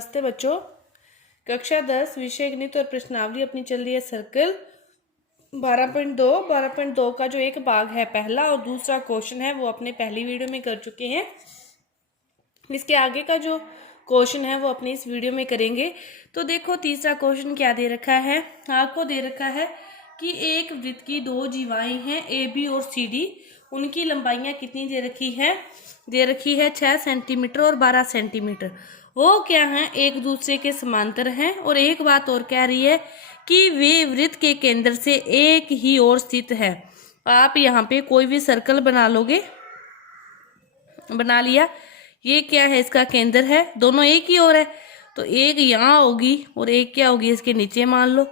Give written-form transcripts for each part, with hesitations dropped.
नमस्ते बच्चों। कक्षा 10 विषय गणित और प्रश्नावली अपनी चल रही है सर्कल 12.2 का जो एक भाग है पहला और दूसरा क्वेश्चन है वो अपने पहली वीडियो में कर चुके हैं। इसके आगे का जो क्वेश्चन है वो अपनी इस वीडियो में करेंगे। तो देखो तीसरा क्वेश्चन क्या दे रखा है, आपको दे रखा है कि एक वृत्त की दो जीवाएं हैं ए बी और सी डी, उनकी लंबाइयां कितनी दे रखी है 6 सेंटीमीटर और 12 सेंटीमीटर। वो क्या है, एक दूसरे के समांतर हैं। और एक बात और कह रही है कि वे वृत्त के केंद्र से एक ही ओर स्थित है। आप यहाँ पे कोई भी सर्कल बना लोगे, बना लिया, ये क्या है इसका केंद्र है, दोनों एक ही ओर है, तो एक यहाँ होगी और एक क्या होगी इसके नीचे। मान लो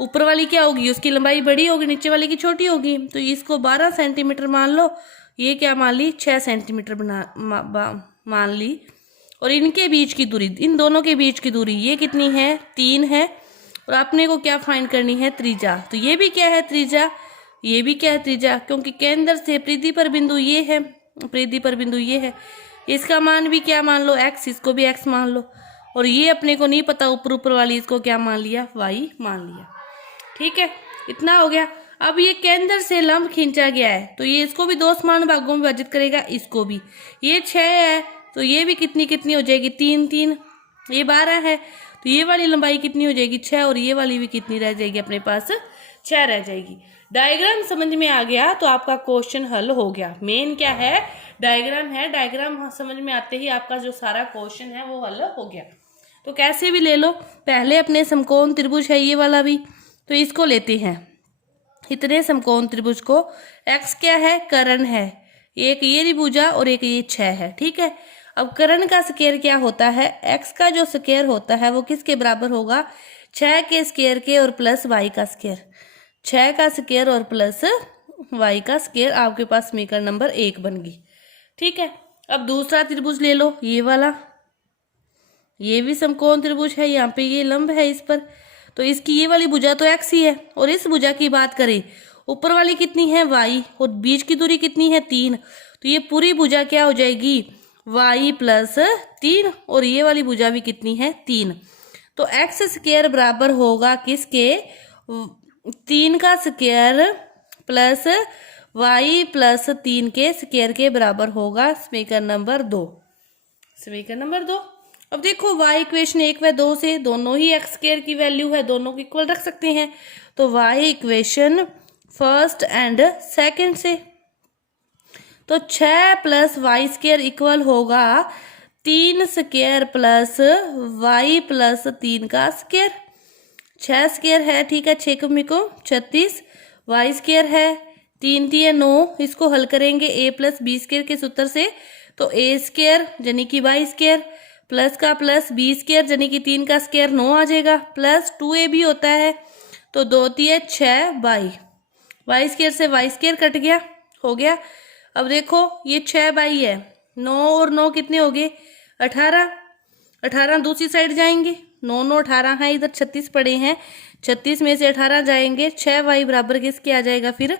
ऊपर वाली क्या होगी, उसकी लंबाई बड़ी होगी, नीचे वाली की छोटी होगी। तो इसको 12 सेंटीमीटर मान लो, ये क्या मान ली 6 सेंटीमीटर मान ली। और इनके बीच की दूरी, इन दोनों के बीच की दूरी ये कितनी है 3 है। और अपने को क्या फाइंड करनी है त्रिज्या। तो ये भी क्या है त्रिज्या, ये भी क्या है त्रिज्या, क्योंकि केंद्र से परिधि पर बिंदु ये है, परिधि पर बिंदु ये है। इसका मान भी क्या मान लो x, इसको भी x मान लो। और ये अपने को नहीं पता ऊपर वाली, इसको क्या मान लिया y मान लिया। ठीक है, इतना हो गया। अब ये केंद्र से लंब खींचा गया है, तो ये इसको भी दो समान भागों में विभाजित करेगा, इसको भी। ये 6 है तो ये भी कितनी हो जाएगी 3 3, ये 12 है तो ये वाली लंबाई कितनी हो जाएगी 6, और ये वाली भी कितनी रह जाएगी अपने पास 6 रह जाएगी। डायग्राम समझ में आ गया तो आपका क्वेश्चन हल हो गया। मेन क्या है डायग्राम है, डायग्राम समझ में आते ही आपका जो सारा क्वेश्चन है वो हल हो गया। तो कैसे भी ले लो, पहले अपने समकोण त्रिभुज है ये वाला भी, तो इसको लेते हैं। इतने समकोण त्रिभुज को x क्या है कर्ण है, एक ये भुजा और एक ये 6 है। ठीक है, अब कर्ण का स्क्वायर क्या होता है, x का जो स्क्वायर होता है वो किसके बराबर होगा 6 के स्क्वायर के और प्लस y का स्क्वायर। 6 का स्क्वायर और प्लस y का स्क्वायर, आपके पास समीकरण नंबर 1 बन गई। ठीक है, अब दूसरा त्रिभुज ले लो, ये वाला, ये भी समकोण त्रिभुज है, यहाँ पे ये लंब है इस पर, तो इसकी ये वाली भुजा तो x ही है। और इस भुजा की बात करें, ऊपर वाली कितनी है y और बीच की दूरी कितनी है 3, तो ये पूरी भुजा क्या हो जाएगी y प्लस 3, और ये वाली भुजा भी कितनी है 3। तो x स्क्वायर बराबर होगा किसके 3 का स्क्वायर प्लस y प्लस 3 के स्क्वायर के बराबर होगा समीकरण नंबर 2। समीकरण नंबर 2। अब देखो y इक्वेशन 1 व 2 से दोनों ही x स्क्वायर की वैल्यू है, दोनों को इक्वल रख सकते हैं। तो y equation first and second से, तो 6 प्लस वाई स्क्वायर इक्वल होगा 3 स्क्वायर प्लस y प्लस 3 का स्क्वायर। 6 स्क्वायर है, ठीक है, 6 को 36, y स्क्वायर है 3 3 9, इसको हल करेंगे a प्लस बी स्क्वायर के सूत्र से, तो a स्क्वायर यानी कि y स्क्वायर प्लस का प्लस बी स्क्वायर यानी कि 3 का स्क्वायर 9 आ जाएगा, प्लस 2a भी होता है, तो 2 3 6 y स्क्वायर से y स्क्वायर कट गया, हो गया। अब देखो ये 6 बाई है, 9 और 9 कितने हो गए 18, 18 दूसरी साइड जाएंगे, 9 9 18 है, इधर 36 पड़े हैं, 36 में से 18 जाएंगे, 6y बराबर किसके आ जाएगा फिर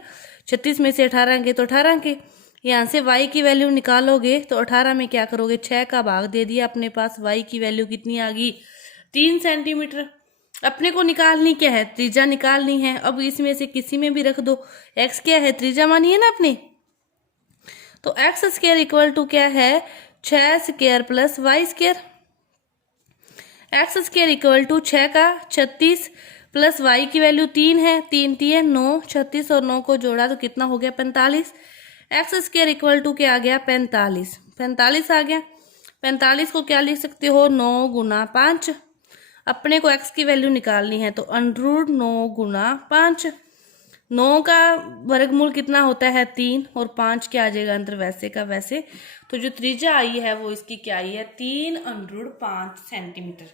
36 में से 18 के तो 18 के। यहाँ से y की वैल्यू निकालोगे तो 18 में क्या करोगे 6 का भाग दे दिया, अपने पास y की वैल्यू कितनी आ गई 3 सेंटीमीटर। अपने को निकालनी क्या है त्रिज्या निकालनी है। अब इसमें से किसी में भी रख दो, x क्या है त्रिज्या मानी है ना अपने, तो x स्क्वायर इक्वल टू क्या है 6 square plus y square. x square equal to 6 का 36 प्लस y की वैल्यू 3 है, 3 3 9, 36 और 9 को जोड़ा तो कितना हो गया 45। x स्क्वायर इक्वल टू क्या आ गया 45, 45 आ गया। 45 को क्या लिख सकते हो 9 गुना 5। अपने को x की वैल्यू निकालनी है, तो अंडररूट 9 गुना 5, 9 का वर्गमूल कितना होता है 3, और 5 क्या आ जाएगा अंदर वैसे का वैसे। तो जो त्रिज्या आई है वो इसकी क्या आई है 3√5 सेंटीमीटर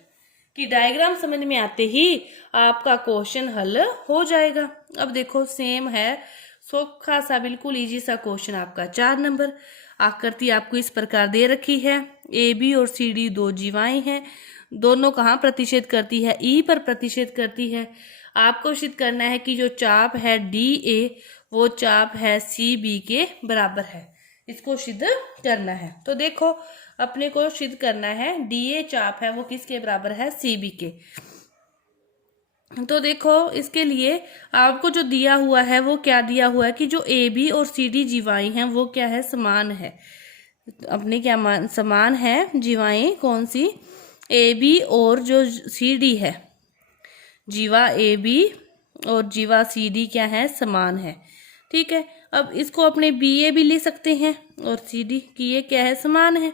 की। डायग्राम समझ में आते ही आपका क्वेश्चन हल हो जाएगा। अब देखो सेम है, सौखा सा बिल्कुल इजी सा क्वेश्चन आपका 4 नंबर। आकृति आपको इस प्रकार दे रखी है, ए बी और सी डी दो जीवाएं हैं, दोनों कहाँ प्रतिच्छेद करती है ई पर प्रतिच्छेद करती है। आपको सिद्ध करना है कि जो चाप है डी ए वो चाप है सी बी के बराबर है, इसको सिद्ध करना है। तो देखो अपने को सिद्ध करना है डीए चाप है वो किसके बराबर है, सीबी के। तो देखो इसके लिए आपको जो दिया हुआ है वो क्या दिया हुआ है कि जो ए बी और सी डी जीवाएं हैं वो क्या है, समान है। अपने क्या समान है जीवाएं, कौन सी, ए बी और जो सी डी है, जीवा ए बी और जीवा सी डी क्या है, समान है। ठीक है, अब इसको अपने बी ए भी लिख सकते हैं और सी डी की ये क्या है, समान है।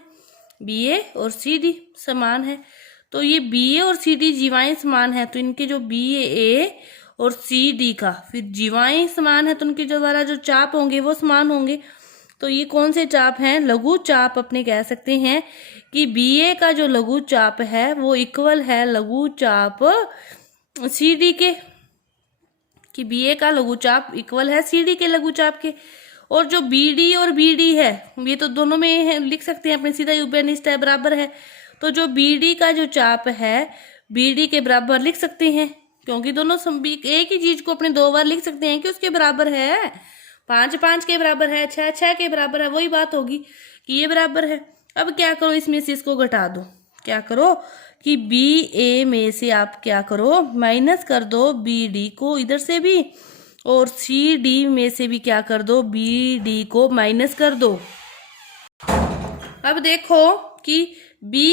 बी ए और सी डी समान है, तो ये बी ए और सी डी जीवाएं समान है, तो इनके जो बी ए और सी डी का फिर जीवाएं समान है, तो उनके जो द्वारा जो चाप होंगे वो समान होंगे। तो ये कौन से चाप हैं, लघु चाप अपने कह सकते हैं कि बी ए का जो लघु चाप है वो इक्वल है लघु चाप सी डी के, कि बी ए का लघु चाप इक्वल है सी डी के लघु चाप के। और जो बी डी और बी डी है ये तो दोनों में है, लिख सकते हैं अपने सीधा यूबेनिस्ट है, बराबर है। तो जो बी डी का जो चाप है बी डी के बराबर लिख सकते हैं, क्योंकि दोनों एक ही चीज को अपने दो बार लिख सकते हैं कि उसके बराबर है, 5 5 के बराबर है, 6 6 के बराबर है, वही बात होगी कि ये बराबर है। अब क्या करो, इसमें से इसको घटा दो, क्या करो कि बी ए में से आप क्या करो, माइनस कर दो बी डी को इधर से भी, और सी डी में से भी क्या कर दो, बी डी को माइनस कर दो। अब देखो कि बी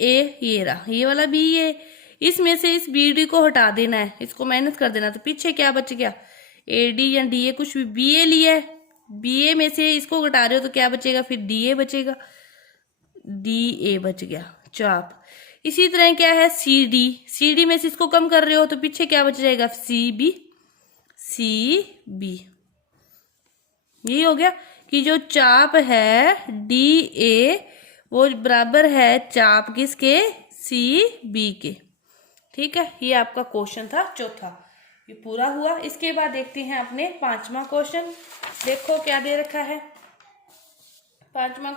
ए ये रहा, ये वाला बी ए, इसमें से इस बी डी को हटा देना है, इसको माइनस कर देना, तो पीछे क्या बच गया, ए डी या डी ए, कुछ भी बी ए लिया है, बी ए में से इसको घटा रहे हो तो क्या बचेगा, फिर डी ए बचेगा, डी ए बच गया चाप। इसी तरह क्या है सी डी में से इसको कम कर रहे हो तो पीछे क्या बच जाएगा, सी बी। यही हो गया कि जो चाप है डी ए वो बराबर है चाप किसके, सी बी के। ठीक है, ये आपका क्वेश्चन था चौथा, ये पूरा हुआ। इसके बाद देखते हैं अपने 5वां क्वेश्चन। देखो क्या दे रखा है, 5वां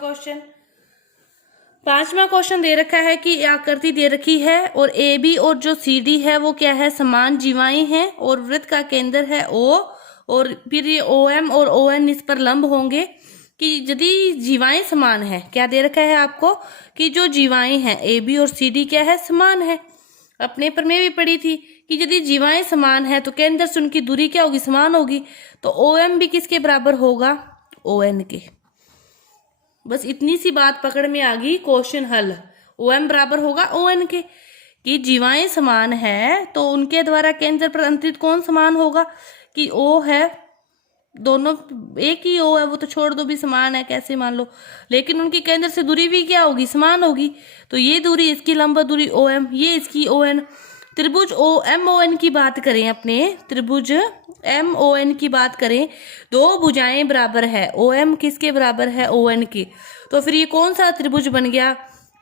क्वेश्चन दे रखा है कि आकृति दे रखी है और ए बी और जो सी डी है वो क्या है, समान जीवाएं हैं और वृत्त का केंद्र है ओ, और फिर ये ओ एम और ओ एन इस पर लंब होंगे कि यदि जीवाएं समान है, क्या दे रखा है आपको कि जो जीवाएं हैं ए बी और सी डी क्या है, समान है। अपने पर में भी पढ़ी थी कि यदि जीवाएं समान है तो केंद्र से उनकी दूरी क्या होगी, समान होगी। तो ओ एम भी किसके बराबर होगा, ओ एन के। बस इतनी सी बात पकड़ में आ गई, क्वेश्चन हल। ओ एम बराबर होगा ओ एन के, कि जीवाएं समान है तो उनके द्वारा केंद्र पर अंतरित कौन समान होगा, कि ओ है, दोनों एक ही ओ है, वो तो छोड़ दो भी समान है कैसे मान लो, लेकिन उनकी केंद्र से दूरी भी क्या होगी, समान होगी। तो ये दूरी इसकी लंबा दूरी ओ एम, ये इसकी ओ एन। त्रिभुज ओ एम ओ एन की बात करें, अपने त्रिभुज एम ओ एन की बात करें, दो भुजाएं बराबर है, ओ एम किसके बराबर है, ओ एन के। तो फिर ये कौन सा त्रिभुज बन गया,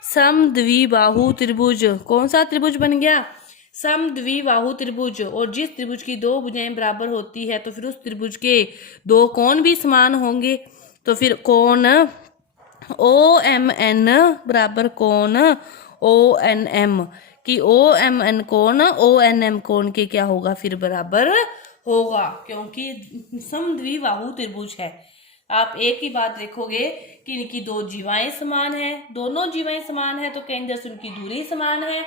समद्विबाहु त्रिभुज। कौन सा त्रिभुज बन गया, समद्विबाहु त्रिभुज। और जिस त्रिभुज की दो भुजाएं बराबर होती है तो फिर उस त्रिभुज के दो कोण भी समान होंगे। तो फिर कोण ओ एम एन बराबर कोण ओ एन एम, कि ओ एम एन कोण ओ एन एम कोण के क्या होगा, फिर बराबर होगा, क्योंकि समद्विबाहु त्रिभुज है। आप एक ही बात देखोगे कि इनकी दो जीवाएं समान है, दोनों जीवाएं समान है तो केंद्र से उनकी दूरी समान है,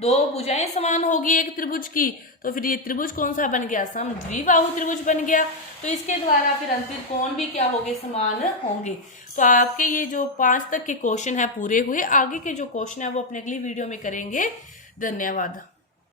दो भुजाएं समान होगी एक त्रिभुज की, तो फिर ये त्रिभुज कौन सा बन गया, समद्विबाहु त्रिभुज बन गया। तो इसके द्वारा फिर अंतिम कोण भी क्या होंगे, समान होंगे। तो आपके ये जो 5 तक के क्वेश्चन है पूरे हुए। आगे के जो क्वेश्चन है वो अपने अगली वीडियो में करेंगे। धन्यवाद।